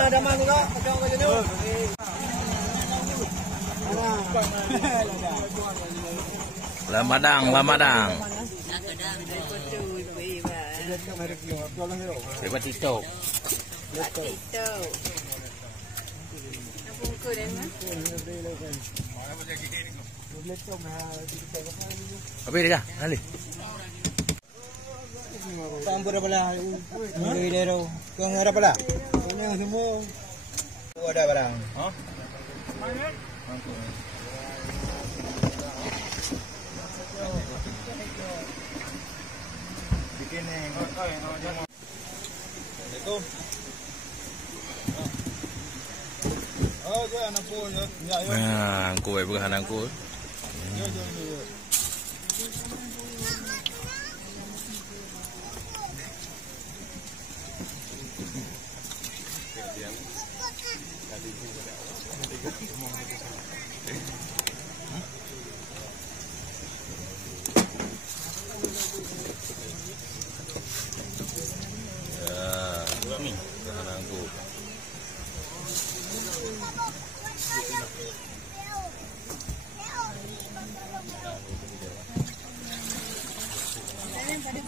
Dah daman juga, pegang kat sini. Lamadang. Lewat TikTok. Apa dia dah? Nali. Campur apa lah? Ini dia tu. Kau ada apa lah? Punya semua. Ada barang. Hah? Bikin ni. Itu. Oh, je anak ku. Ya, aku bukan anak aku.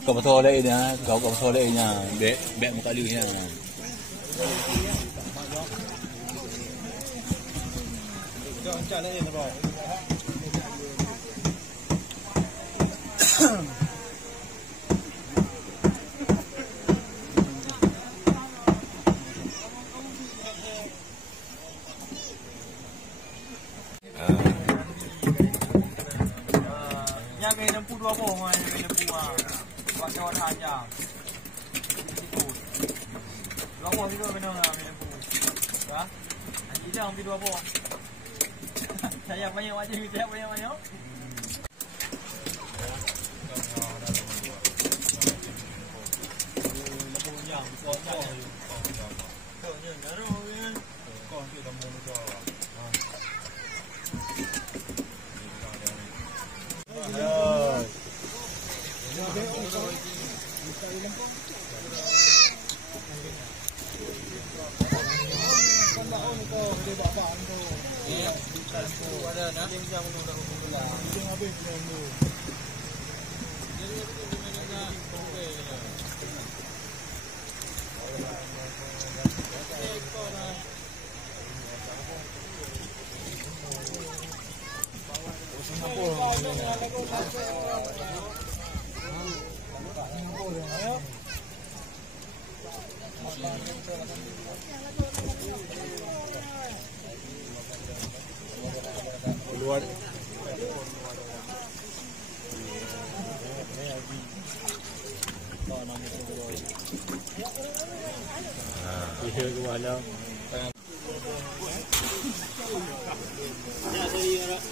Kau betul lagi dia, kau betul lagi nya, bek muka dia nya. Jangan cakap lagi apa. Yang kena lempu 2 bong, kena lempu buat kawan aja. 2 bong juga kena lempu. Ha? Haji dah ambil 2 bong. Saya banyak wajib saya banyak. Keluar. Iya keluar lah. Ya tadi orang.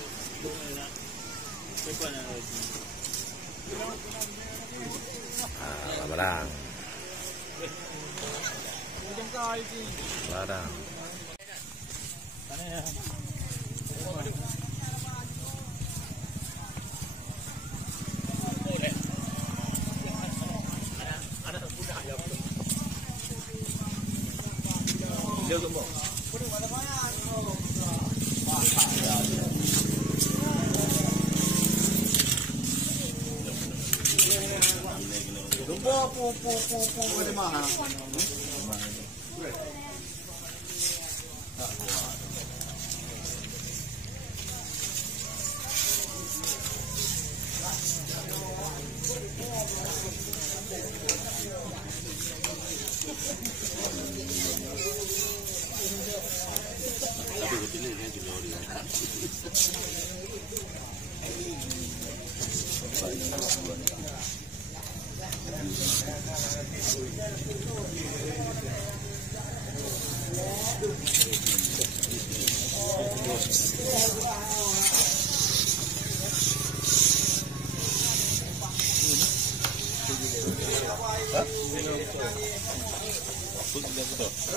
Barang. Barang. Dia semua. Pu pada mahal. Betul.